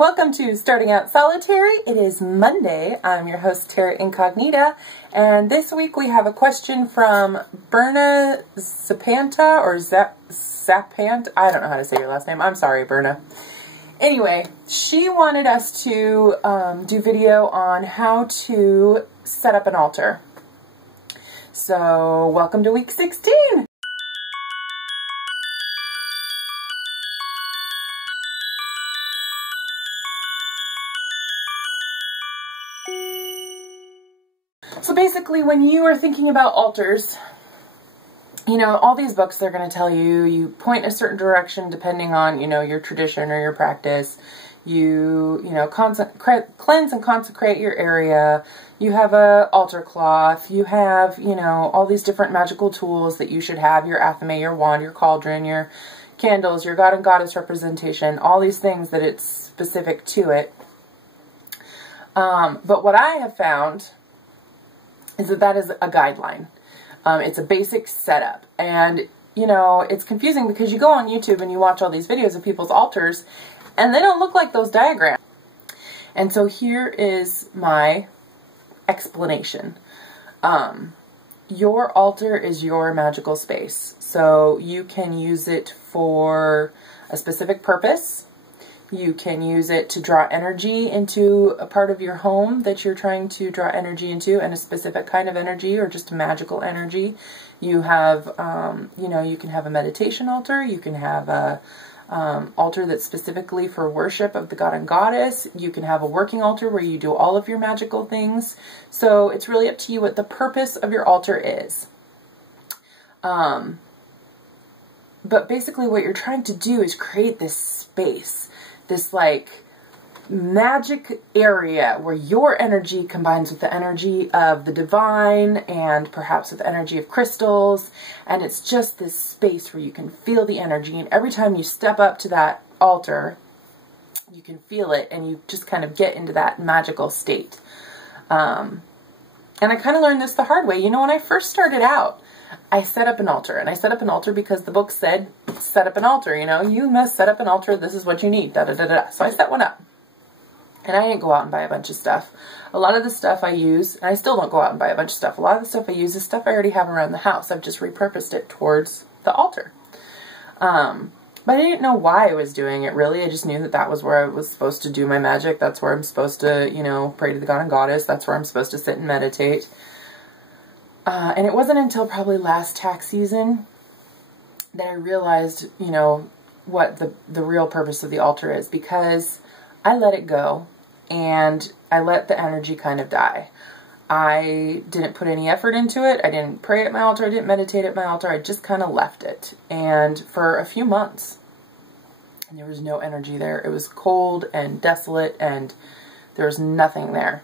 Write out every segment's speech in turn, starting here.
Welcome to Starting Out Solitary. It is Monday. I'm your host, Terra Incognita, and this week we have a question from Berna Zapanta, or Zapanta. I don't know how to say your last name. I'm sorry, Berna. Anyway, she wanted us to do video on how to set up an altar. So, welcome to week 16. So basically, when you are thinking about altars, you know, all these books, they're going to tell you, you point a certain direction depending on, you know, your tradition or your practice. You know, cleanse and consecrate your area. You have a altar cloth. You have, you know, all these different magical tools that you should have, your athame, your wand, your cauldron, your candles, your god and goddess representation, all these things that it's specific to it. But what I have found is that is a guideline. It's a basic setup. And, you know, it's confusing because you go on YouTube and you watch all these videos of people's altars and they don't look like those diagrams. And so here is my explanation. Your altar is your magical space. So you can use it for a specific purpose. You can use it to draw energy into a part of your home that you're trying to draw energy into, and a specific kind of energy or just magical energy. You have, you know, you can have a meditation altar. You can have a altar that's specifically for worship of the god and goddess. You can have a working altar where you do all of your magical things. So it's really up to you what the purpose of your altar is. But basically what you're trying to do is create this space, this like magic area where your energy combines with the energy of the divine and perhaps with the energy of crystals. And it's just this space where you can feel the energy. And every time you step up to that altar, you can feel it and you just kind of get into that magical state. And I kind of learned this the hard way. You know, when I first started out, I set up an altar, and I set up an altar because the book said, set up an altar, you know, you must set up an altar, this is what you need, da-da-da-da. So I set one up, and I didn't go out and buy a bunch of stuff. A lot of the stuff I use, and I still don't go out and buy a bunch of stuff, a lot of the stuff I use is stuff I already have around the house. I've just repurposed it towards the altar. But I didn't know why I was doing it, really. I just knew that that was where I was supposed to do my magic. That's where I'm supposed to, you know, pray to the god and goddess. That's where I'm supposed to sit and meditate. And it wasn't until probably last tax season that I realized, you know, what the real purpose of the altar is, because I let it go and I let the energy kind of die. I didn't put any effort into it. I didn't pray at my altar. I didn't meditate at my altar. I just kind of left it. And for a few months, there was no energy there. It was cold and desolate and there was nothing there.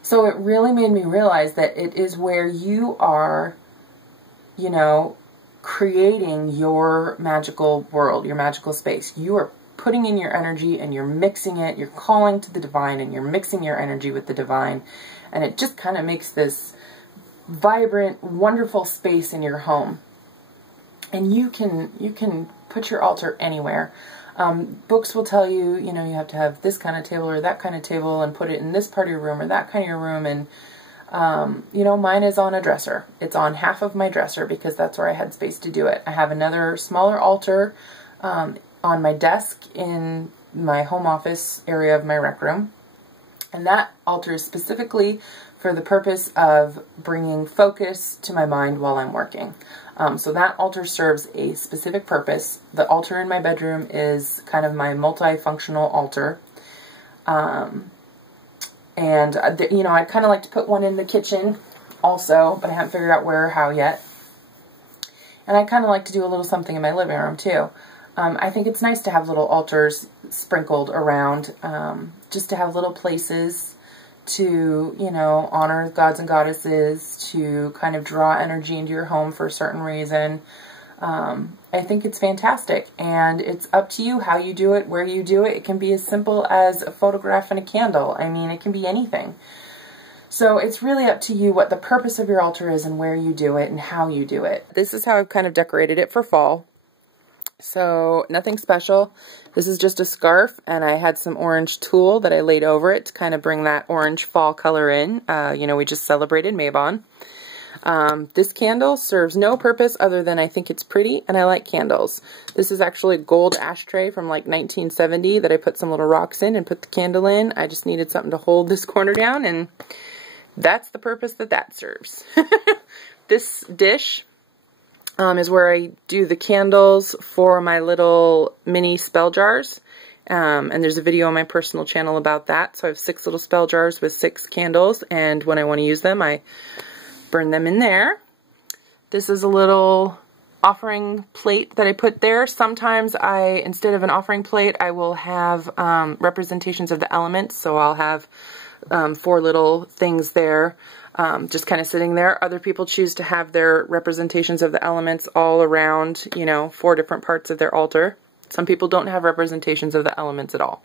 So it really made me realize that it is where you are, you know, creating your magical world, your magical space. You are putting in your energy and you're mixing it. You're calling to the divine and you're mixing your energy with the divine. And it just kind of makes this vibrant, wonderful space in your home. And you can put your altar anywhere. Books will tell you, you know, you have to have this kind of table or that kind of table and put it in this part of your room or that kind of your room. And, you know, mine is on a dresser. It's on half of my dresser because that's where I had space to do it. I have another smaller altar on my desk in my home office area of my rec room. And that altar is specifically for the purpose of bringing focus to my mind while I'm working. So that altar serves a specific purpose. The altar in my bedroom is kind of my multifunctional altar. And, you know, I'd kind of like to put one in the kitchen also, but I haven't figured out where or how yet. And I kind of like to do a little something in my living room too. I think it's nice to have little altars sprinkled around, just to have little places to, you know, honor gods and goddesses, to kind of draw energy into your home for a certain reason. I think it's fantastic, and it's up to you how you do it, where you do it. It can be as simple as a photograph and a candle. I mean, it can be anything. So it's really up to you what the purpose of your altar is and where you do it and how you do it. This is how I've kind of decorated it for fall. So nothing special. This is just a scarf, and I had some orange tulle that I laid over it to kind of bring that orange fall color in. You know, we just celebrated Mabon. This candle serves no purpose other than I think it's pretty and I like candles. This is actually a gold ashtray from like 1970 that I put some little rocks in and put the candle in. I just needed something to hold this corner down, and that's the purpose that that serves. This dish is where I do the candles for my little mini spell jars. And there's a video on my personal channel about that. So I have 6 little spell jars with 6 candles, and when I want to use them, I burn them in there. This is a little offering plate that I put there. Sometimes instead of an offering plate, I will have representations of the elements. So I'll have 4 little things there, just kind of sitting there. Other people choose to have their representations of the elements all around, you know, 4 different parts of their altar. Some people don't have representations of the elements at all.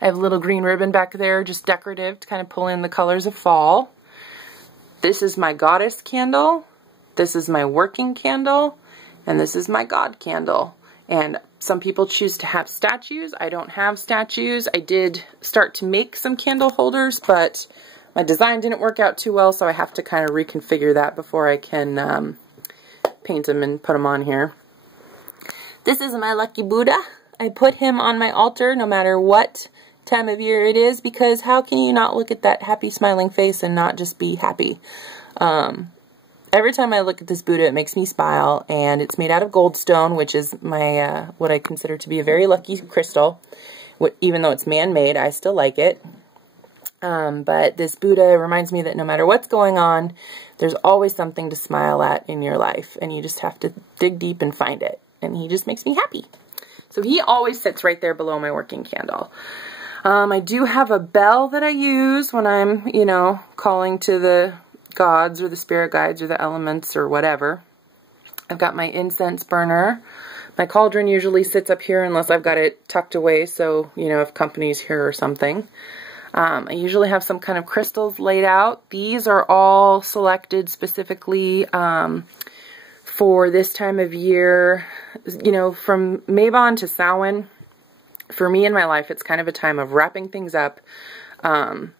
I have a little green ribbon back there, just decorative, to kind of pull in the colors of fall. This is my goddess candle. This is my working candle. And this is my God candle. And some people choose to have statues. I don't have statues. I did start to make some candle holders, but my design didn't work out too well, so I have to kind of reconfigure that before I can paint them and put them on here. This is my lucky Buddha. I put him on my altar no matter what time of year it is, because how can you not look at that happy smiling face and not just be happy? Every time I look at this Buddha, it makes me smile, and it's made out of goldstone, which is my what I consider to be a very lucky crystal. Even though it's man-made, I still like it. But this Buddha reminds me that no matter what's going on, there's always something to smile at in your life, and you just have to dig deep and find it. And he just makes me happy. So he always sits right there below my working candle. I do have a bell that I use when I'm, you know, calling to the gods or the spirit guides or the elements or whatever. I've got my incense burner. My cauldron usually sits up here unless I've got it tucked away, so, you know, if company's here or something. I usually have some kind of crystals laid out. These are all selected specifically for this time of year. You know, from Mabon to Samhain, for me in my life, it's kind of a time of wrapping things up, and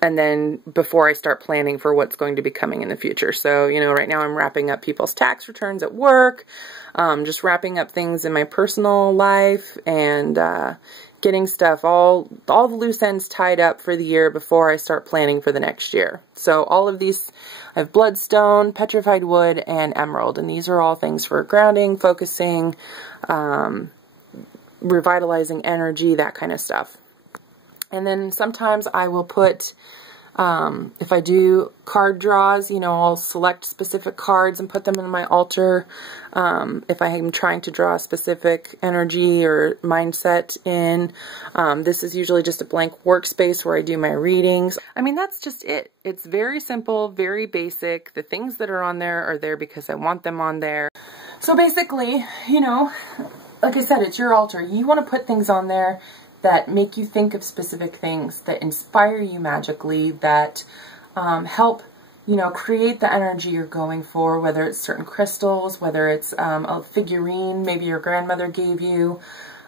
then before I start planning for what's going to be coming in the future. So, you know, right now I'm wrapping up people's tax returns at work, just wrapping up things in my personal life, and getting stuff, all the loose ends tied up for the year before I start planning for the next year. So all of these, I have bloodstone, petrified wood, and emerald, and these are all things for grounding, focusing, revitalizing energy, that kind of stuff. And then sometimes I will put, if I do card draws, you know, I'll select specific cards and put them in my altar. If I am trying to draw a specific energy or mindset in, this is usually just a blank workspace where I do my readings. I mean, that's just it. It's very simple, very basic. The things that are on there are there because I want them on there. So basically, you know, like I said, it's your altar. You want to put things on there that make you think of specific things, that inspire you magically, that help, you know, create the energy you're going for, whether it's certain crystals, whether it's a figurine maybe your grandmother gave you,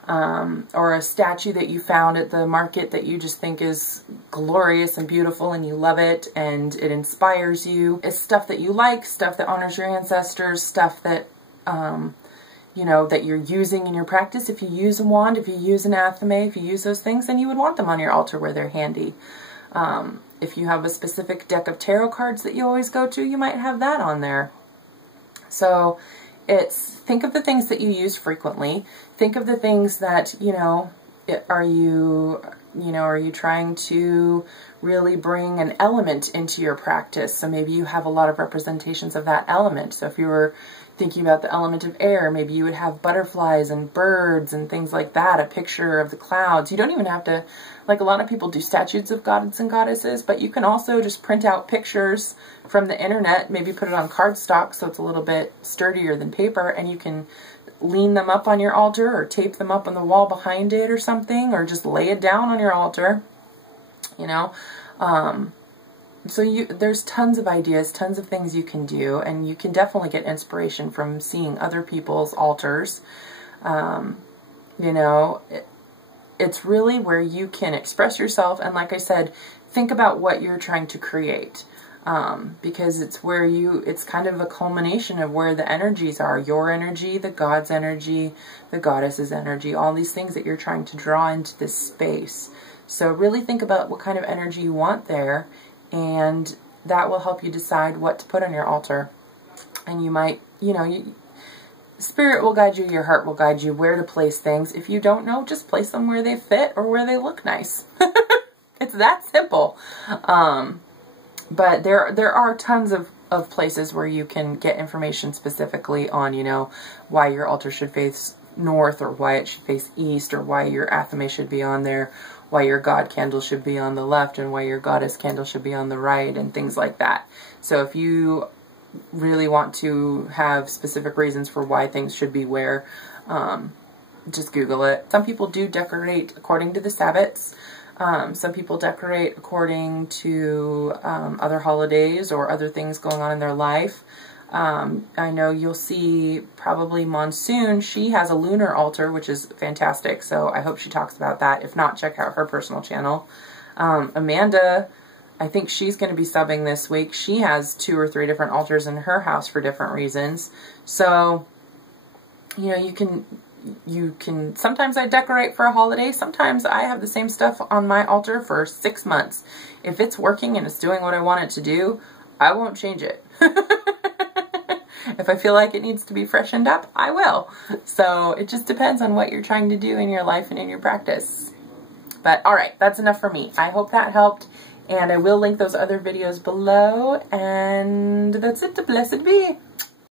or a statue that you found at the market that you just think is glorious and beautiful and you love it and it inspires you. It's stuff that you like, stuff that honors your ancestors, stuff that you know, that you're using in your practice. If you use a wand, if you use an athame, if you use those things, then you would want them on your altar where they're handy. If you have a specific deck of tarot cards that you always go to, you might have that on there. So think of the things that you use frequently. Think of the things that, you know, are you trying to really bring an element into your practice? So maybe you have a lot of representations of that element. So if you were thinking about the element of air, maybe you would have butterflies and birds and things like that, a picture of the clouds. You don't even have to, like a lot of people do statues of gods and goddesses, but you can also just print out pictures from the internet, maybe put it on cardstock so it's a little bit sturdier than paper, and you can lean them up on your altar or tape them up on the wall behind it or something, or just lay it down on your altar, you know. there's tons of ideas, tons of things you can do, and you can definitely get inspiration from seeing other people's altars. You know, it's really where you can express yourself, and like I said, think about what you're trying to create. Because it's where it's kind of a culmination of where the energies are. Your energy, the God's energy, the Goddess's energy, all these things that you're trying to draw into this space. So really think about what kind of energy you want there, and that will help you decide what to put on your altar. And you might, you know, Spirit will guide you, your heart will guide you where to place things. If you don't know, just place them where they fit or where they look nice. It's that simple. But there are tons of places where you can get information specifically on, you know, why your altar should face north, or why it should face east, or why your athame should be on there, why your God candle should be on the left, and why your Goddess candle should be on the right, and things like that. So if you really want to have specific reasons for why things should be where, just Google it. Some people do decorate according to the Sabbats. Some people decorate according to other holidays or other things going on in their life. I know you'll see probably Monsoon. She has a lunar altar, which is fantastic. So I hope she talks about that. If not, check out her personal channel. Amanda, I think she's going to be subbing this week. She has 2 or 3 different altars in her house for different reasons. So, you know, you can, sometimes I decorate for a holiday. Sometimes I have the same stuff on my altar for 6 months. If it's working and it's doing what I want it to do, I won't change it. If I feel like it needs to be freshened up, I will. So it just depends on what you're trying to do in your life and in your practice. But all right, that's enough for me. I hope that helped. And I will link those other videos below. And that's it. Blessed be.